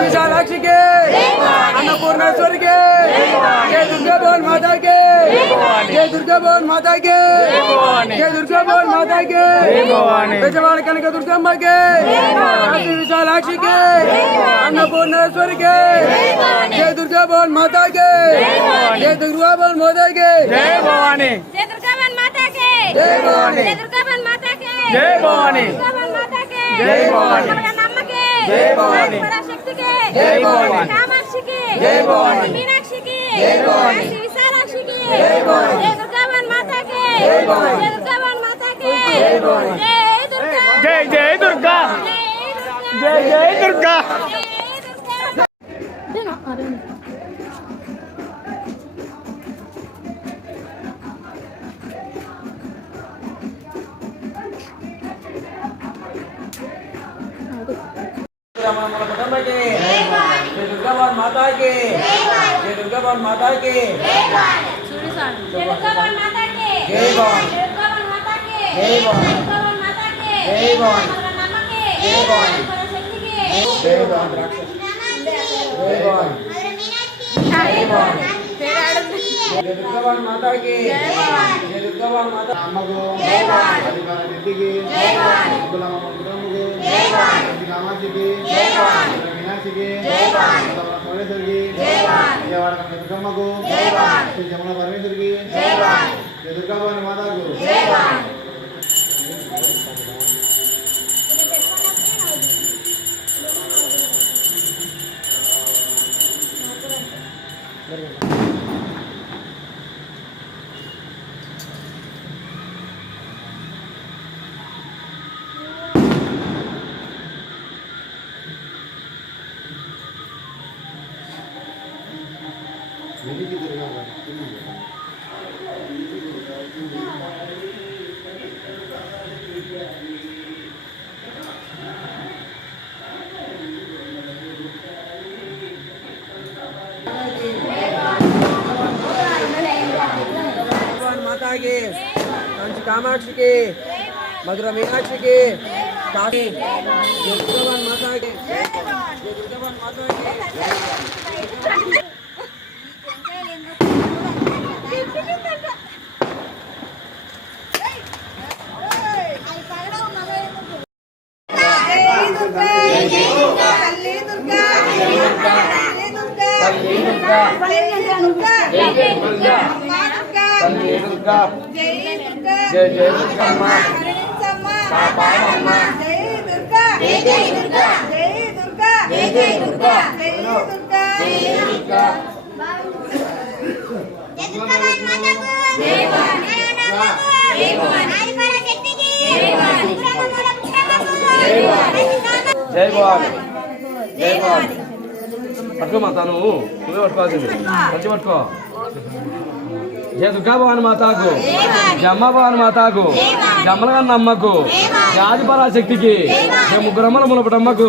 విశాలాక్షికి అన్నపూర్ణేశ్వరికి జయ దుర్గా భవన్ మాతాకి జయ దుర్గా భవన్ మాతాకి జయ దుర్గా భవన్ మాతాకి పెద్దవాళ్ళ కనక దుర్గమ్మకి విశాలాక్షికి అన్నపూర్ణేశ్వరికి జయ దుర్గా భవన్ మాతాకి జయ దుర్గా భవన్ మాతాకి జై భవాని జయ దుర్గావన్ మాతాకి జై భవాని. జయ దుర్గావన్ మాతాకి జై భవాని. దుర్గావన్ మాతాకి జై భవాని. జై భవాని. పరాశక్తికి జై భవాని. కామాక్షికి జై భవాని. మీనాక్షికి జై భవాని. విశాలాక్షికి జై భవాని. జయ దుర్గావన్ మాతాకి జై భవాని. జయ దుర్గావన్ మాతాకి జై భవాని. జై దుర్గా జై జై దుర్గా జై దుర్గా జై జై దుర్గా జై కుటుంబకి శ్రీ దుర్గాబాన్ మాతాకి శ్రీ దుర్గాబాన్ మాతాకి జయ దుర్గావన్ జై జై జై జై మాతాకి అమ్మకు కులమ్మ కామాక్షికి మీనాక్షికి సోమేశ్వరికి విజయవాడ దుర్గమ్మకు శ్రీ జమున పరమేశ్వరికి జయ దుర్గాభవాని మాతాకు కామాక్షికి మధుర మీనాక్షికి కాశీ జయ దుర్గాభవన్ మాతాకి జయ దుర్గాభవన్ మాతాకి తల్లి దుర్గా తల్లి దుర్గా జయ జయ దుర్గమ్మ కాపాడమ్మ దుర్గా జై భవాని. జై భవాని. పట్టుకో మాత నువ్వు నువ్వే పట్టుకోవాల్సింది మంచి పట్టుకో. జయ దుర్గా భవాని మాతాకు జమ్మ భవాని మాతాకు జమ్మలగన్న అమ్మకు జాతి పరాశక్తికి జయ ముగ్గురమ్మల ములపటమ్మకు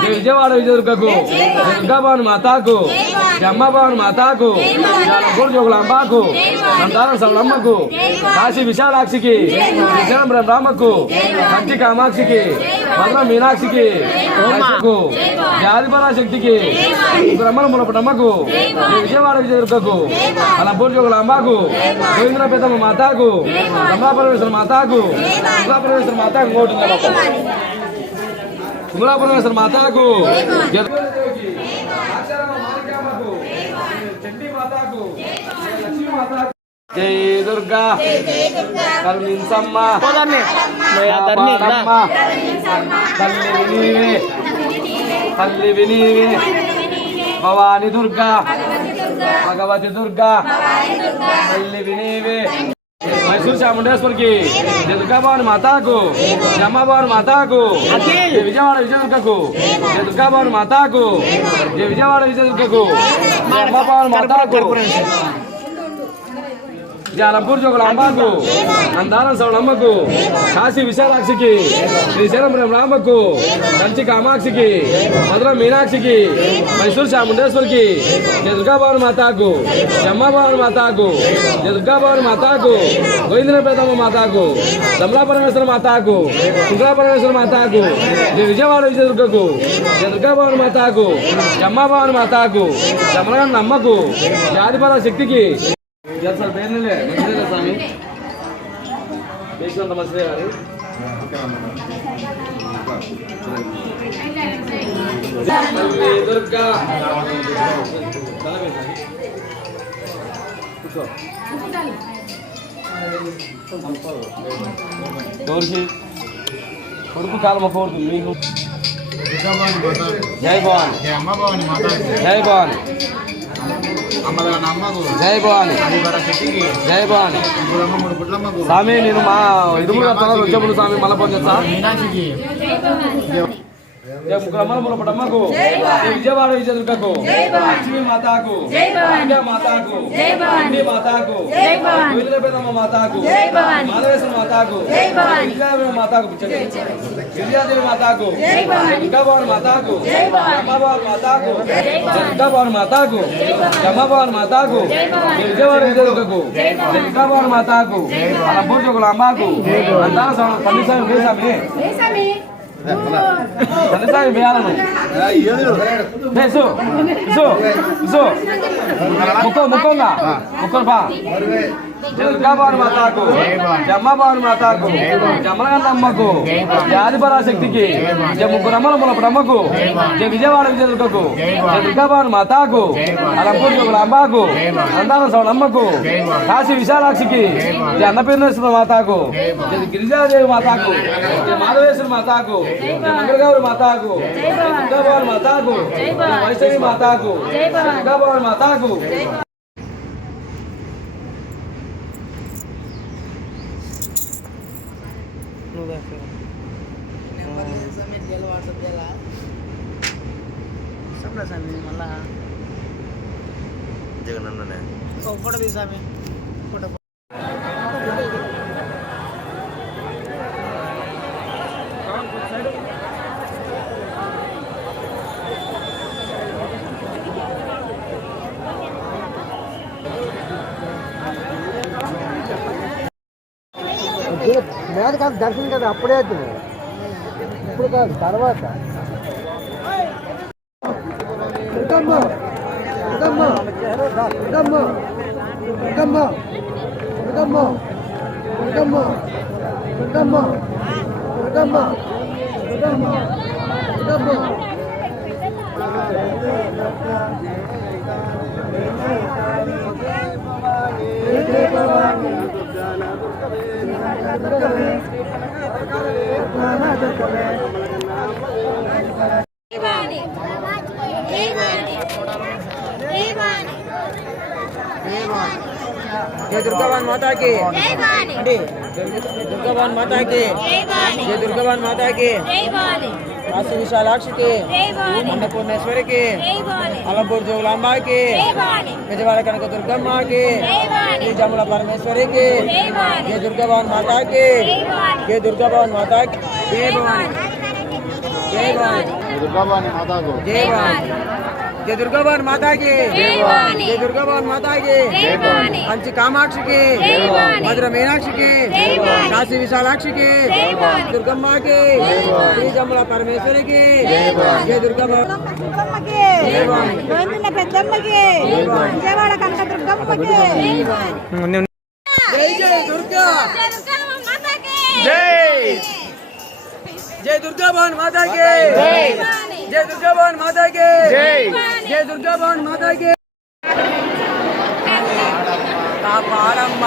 జయ విజయవాడ విజయదుర్గకు జయ దుర్గా భవాని మాతాకు జమ్మ భవాని మాతాకు జాలపూర్ జోగుల అంబాకు నందాన సవలమ్మకు కాశీ విశాలాక్షికి విశాలం బ్రహ్మకు కంచి కామాక్షికి భద్ర మీనాక్షికి జాతిపరా శక్తికి బ్రహ్మణ మునపటమ్మకు విజయవాడ విజయదుర్గకు అలంపూర్జోగుల అమ్మకు గోవింద్ర పెద్దమ్మ మాతాకు కమలాపరమేశ్వర మాతాకు కమలాపరమేశ్వర మాతాకు ఓటు కమలాపరమేశ్వర మాతాకు చండీ మాతాకు లక్ష్మీ మాతాకు జై దుర్గా. కరుణించమ్మ. తల్లి వినీవే తల్లి వినీవే భవాని దుర్గా. భగవతి దుర్గా. తల్లి వినీవే మైసూర్ చాముండేశ్వరికి దుర్గాభవన్ మాతాకు. జమ్మభవన్ మాతాకు. జయ విజయవాడ విజయదుర్గకు జయ దుర్గాభవన్ మాతాకు. జయ విజయవాడ విజయదుర్గకు జమ్మభవన్ మాతాకు. జాలంపూర్ జోగుల అంబాకు అందారం సౌళమ్మకు కాశీ విశాలాక్షికి శ్రీశైలం రామకు కంచి కామాక్షికి మధుర మీనాక్షికి మైసూరు చాముండేశ్వరికి దుర్గాభవన్ మాతాకు జమ్మభవన్ మాతాకు దుర్గాభవన్ మాతాకు గోవింద్రపేదమ్మ మాతాకు దమలా పరమేశ్వర మాతాకు శుక్లా పరమేశ్వర మాతాకు జయ విజయవాడ విజయదుర్గకు జయ దుర్గాభవన్ మాతాకు జమ్మభవన్ మాతాకు జమలగన్ అమ్మకు జాతిపర శక్తికి ఎంత సార్ పేర్లే మంచిదేనా స్వామి. దేశం మంచిదే కానీ కొడుకు కాలం మీకు. జై భవాని. జై భవాని. జై భవాని. జై భవాని. జై భవాని. స్వామి నేను మా ఇరుముల తల వచ్చేప్పుడు స్వామి మళ్ళీ పొందేస్తా जय मुकरम्मा को जय वाड़ो विजय दुर्गा को जय भवानी लक्ष्मी माता को जय भवानी गंगा माता को जय भवानी माता को जय भवानी विलरे विजयपेदम्मा माता को जय भवानी मालवेश माता को जय भवानी विजयादेवी माता को विजयादेवी माता को जय भवानी गंगावर माता को जय भवानी भवन माता को जय भवानी गंगावर माता को जय भवानी जमावर माता को जय भवानी विजय वाड़ो विजय दुर्गा को जय भवानी गंगावर माता को जय भवानी अरबोर जोगलांबा को जय भवानी अंतरा अंदाज पंडित साहब తలసారి వేయాలను ముఖం ముఖంగా ముఖం బా దుర్గాభవన్ మాతాకు జమ్మభవన్ మాతాకు జమలగన్నమ్మకు జాతిపరాశక్తికి జయ ముగ్గురమ్మల ముల బ్రహ్మకు జయ విజయవాడ విజయదుర్గకు జయ దుర్గాభవన్ మాతాకు అలంపూర్ అంబాకు అందాల సౌడమ్మకు కాశీ విశాలాక్షికి జయ అన్నపూర్ణేశ్వర మాతాకు జయ గిరిజాదేవి మాతాకు జయ మాధవేశ్వర మాతాకు జయ మంగళగౌరి మాతాకు జయ దుర్గాభవన్ మాతాకు జయ వైష్ణవి మాతాకు జయ దుర్గాభవన్ మాతాకు కూడా సామి మళ్ళా జగన్ అన్ననే ఒక్కడది సామి కాదు కాదు దర్శనం కదా అప్పుడే అవుతుంది ఇప్పుడు కాదు తర్వాత Thank you. మాతాకి దేవాని దుర్గాబాన్ మాతాకి జయ దుర్గాబాన్ మాతాకి కాశీ విశాలాక్షికి అన్నపూర్ణేశ్వరికి అలంపూర్ జోగులాంబాకి విజయవాడ కనక దుర్గమ్మకి శ్రీ జముల పరమేశ్వరికి జయ దుర్గాభవన్ మాతాకి జయ దుర్గాభవన్ మాతాకి జయ భవాని జయ భవాని దుర్గాభవాని మాతాకు జయ భవాని జయ దుర్గాభవన్ మాతాకి. జయ దుర్గాభవన్ మాతాకి. కంచి కామాక్షికి. మధుర మీనాక్షికి. కాశీ విశాలాక్షికి. దుర్గమ్మకి. శ్రీ జముల పరమేశ్వరికి. జయ దుర్గాభవన్. పెద్దమ్మకి. విజయవాడ కనక దుర్గమ్మకి జై జై దుర్గా. జై. జై దుర్గాభవన్ మాతాకి. जय दुर्गा भवन माता के। जय। जय दुर्गा भवन माता के। పాడమ్మ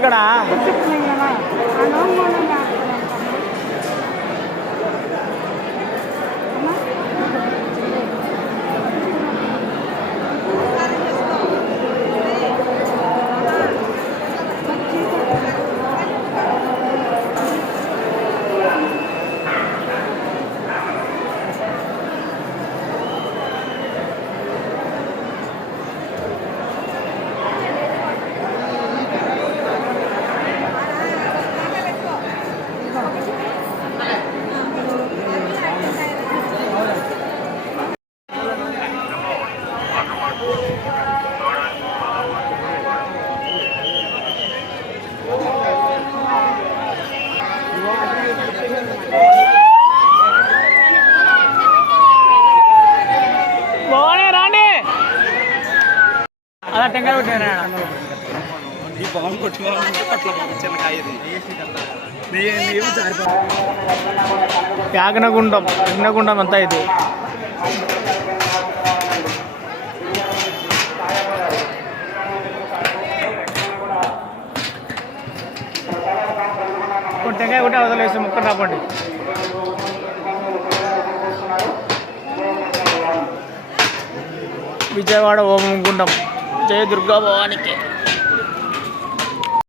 इकड़ा అలా టెంకాయ కొట్టారా ఈ బాంబు చిన్నకాయ ఇది యాగనగుండం యజ్ఞగుండం అంతా ఇది. టెంకాయ కొట్టి అవతలేసి ముక్క రాపండి విజయవాడ ఓం గుండం జయ దుర్గా భవానికి.